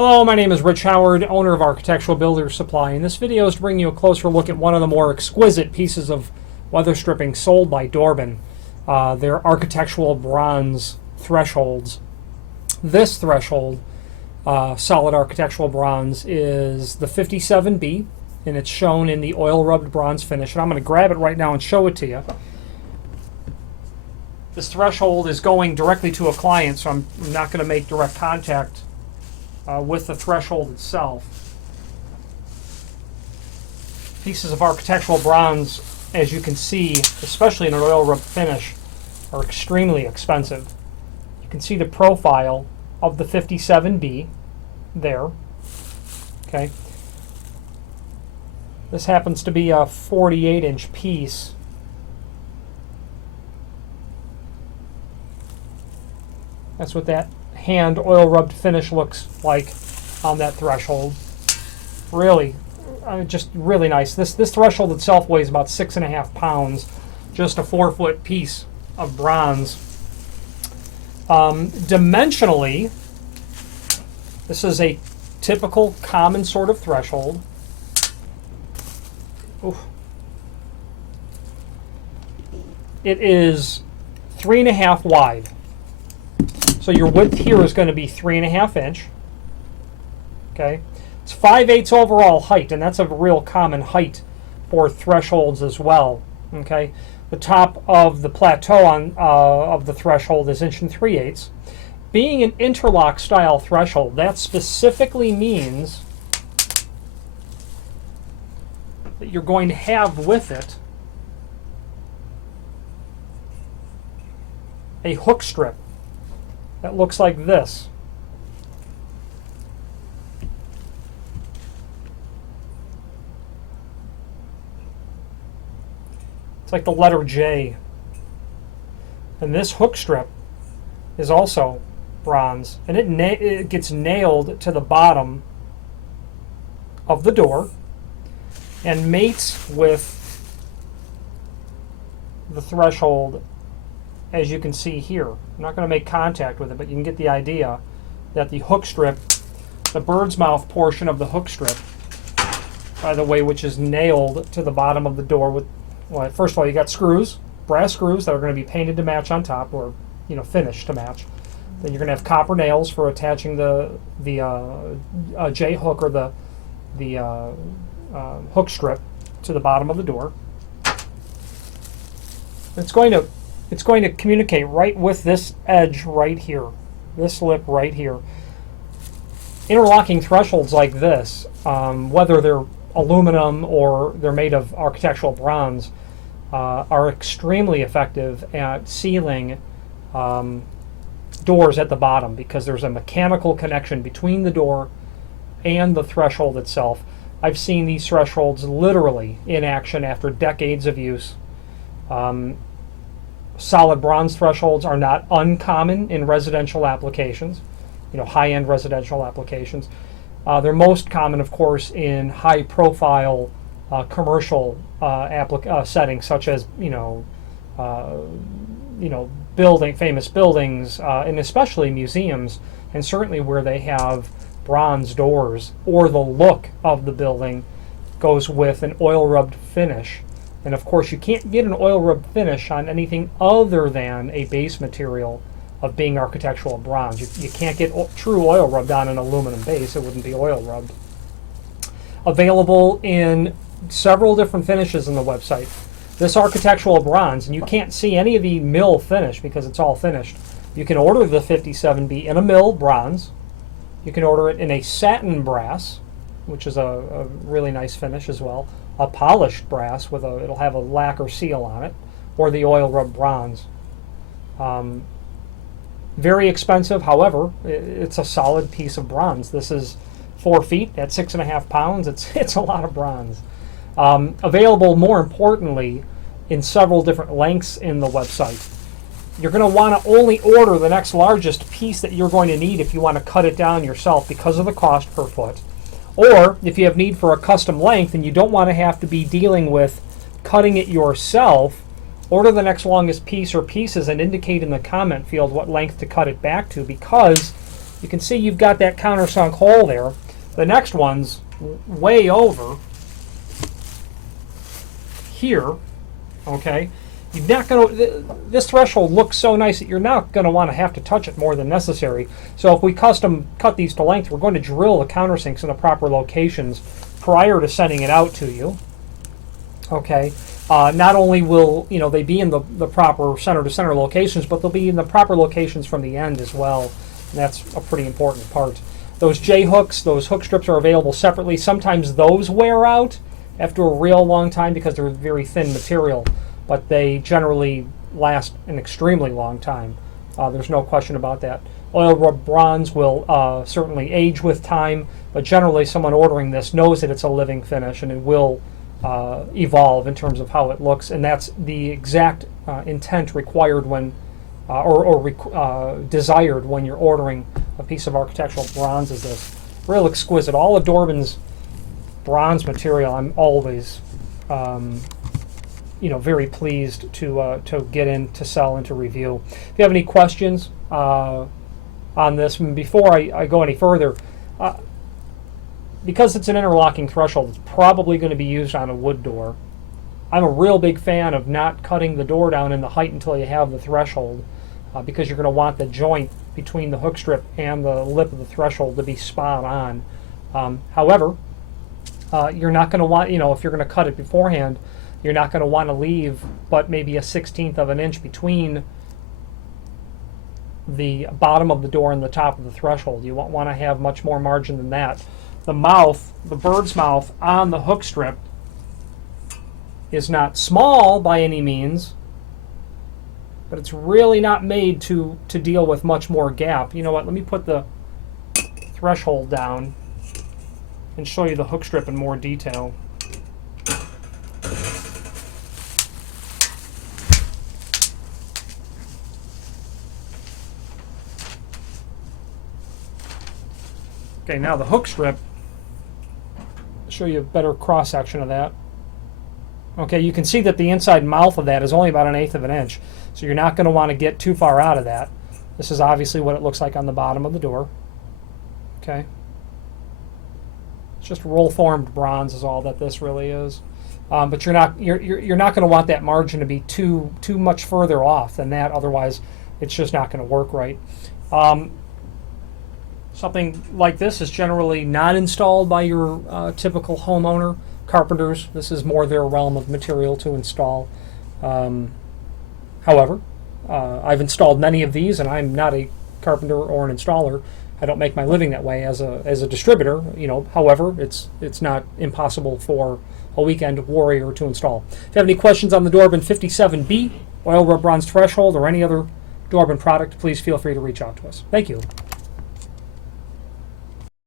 Hello, my name is Rich Howard, owner of Architectural Builders Supply, and this video is to bring you a closer look at one of the more exquisite pieces of weather stripping sold by Dorbin. Their architectural bronze thresholds. This threshold, solid architectural bronze, is the 57B, and it's shown in the oil rubbed bronze finish. And I'm going to grab it right now and show it to you. This threshold is going directly to a client, so I'm not going to make direct contact with the threshold itself. Pieces of architectural bronze, as you can see, especially in an oil rubbed finish, are extremely expensive. You can see the profile of the 57B there. Okay. This happens to be a 48-inch piece. That's what that hand oil rubbed finish looks like on that threshold. Really, just really nice. This threshold itself weighs about 6.5 pounds, just a 4-foot piece of bronze. Dimensionally, this is a typical common sort of threshold. Oof. It is 3.5 wide. So your width here is going to be 3.5 inch. Okay, it's 5/8 overall height, and that's a real common height for thresholds as well. Okay, the top of the plateau of the threshold is 1 3/8. Being an interlock style threshold, that specifically means that you're going to have with it a hook strip that looks like this. It's like the letter J. And this hook strip is also bronze, and it gets nailed to the bottom of the door and mates with the threshold, as you can see here. I'm not going to make contact with it, but you can get the idea that the hook strip, the bird's mouth portion of the hook strip, by the way, which is nailed to the bottom of the door with, well, first of all, you got screws, brass screws that are going to be painted to match on top, or finished to match. Then you're going to have copper nails for attaching the J hook, or the hook strip, to the bottom of the door. It's going to communicate right with this edge right here, this lip right here. Interlocking thresholds like this, whether they're aluminum or they're made of architectural bronze, are extremely effective at sealing doors at the bottom, because there's a mechanical connection between the door and the threshold itself. I've seen these thresholds literally in action after decades of use. Solid bronze thresholds are not uncommon in residential applications, high-end residential applications. They're most common, of course, in high-profile commercial settings, such as famous buildings, and especially museums, and certainly where they have bronze doors, or the look of the building goes with an oil-rubbed finish. And of course, you can't get an oil rub finish on anything other than a base material of being architectural bronze. You can't get true oil rubbed on an aluminum base. It wouldn't be oil rubbed. Available in several different finishes on the website. This architectural bronze, and you can't see any of the mill finish because it's all finished. You can order the 57B in a mill bronze. You can order it in a satin brass, which is a really nice finish as well. A polished brass with it'll have a lacquer seal on it, or the oil rubbed bronze. Very expensive, however, it's a solid piece of bronze. This is 4 feet at 6.5 pounds. It's a lot of bronze. Available, more importantly, in several different lengths in the website. You're going to want to only order the next largest piece that you're going to need if you want to cut it down yourself, because of the cost per foot. Or if you have need for a custom length and you don't want to have to be dealing with cutting it yourself, order the next longest piece or pieces and indicate in the comment field what length to cut it back to, because You can see you've got that countersunk hole there. The next one's way over here, okay? You're not going to, this threshold looks so nice that you're not going to want to have to touch it more than necessary. So if we custom cut these to length, we're going to drill the countersinks in the proper locations prior to sending it out to you. Okay, not only will they be in the proper center to center locations, but they'll be in the proper locations from the end as well. And that's a pretty important part. Those J hooks, those hook strips are available separately. Sometimes those wear out after a real long time because they're very thin material, but they generally last an extremely long time. There's no question about that. Oil rub bronze will certainly age with time, but generally someone ordering this knows that it's a living finish and it will evolve in terms of how it looks, and that's the exact intent required when desired when you're ordering a piece of architectural bronze as this. Real exquisite. All of Dorbin's bronze material I'm always very pleased to get in, to sell, and to review. If you have any questions on this, and before I go any further, because it's an interlocking threshold, it's probably going to be used on a wood door. I'm a real big fan of not cutting the door down in the height until you have the threshold, because you're going to want the joint between the hook strip and the lip of the threshold to be spot on. However, you're not going to want, if you're going to cut it beforehand, you're not going to want to leave but maybe a 1/16 of an inch between the bottom of the door and the top of the threshold. You won't want to have much more margin than that. The mouth, the bird's mouth on the hook strip is not small by any means, but it's really not made to deal with much more gap. You know what, let me put the threshold down and show you the hook strip in more detail. Okay, now the hook strip, I'll show you a better cross section of that. Okay, you can see that the inside mouth of that is only about 1/8 of an inch, so you're not going to want to get too far out of that. This is obviously what it looks like on the bottom of the door. Okay, it's just roll formed bronze is all that this really is. But you're not going to want that margin to be too much further off than that. Otherwise, it's just not going to work right. Something like this is generally not installed by your typical homeowner. Carpenters, this is more their realm of material to install. However, I've installed many of these, and I'm not a carpenter or an installer. I don't make my living that way as a distributor. However, it's not impossible for a weekend warrior to install. If you have any questions on the Dorbin 57B, oil rub bronze threshold, or any other Dorbin product, please feel free to reach out to us. Thank you.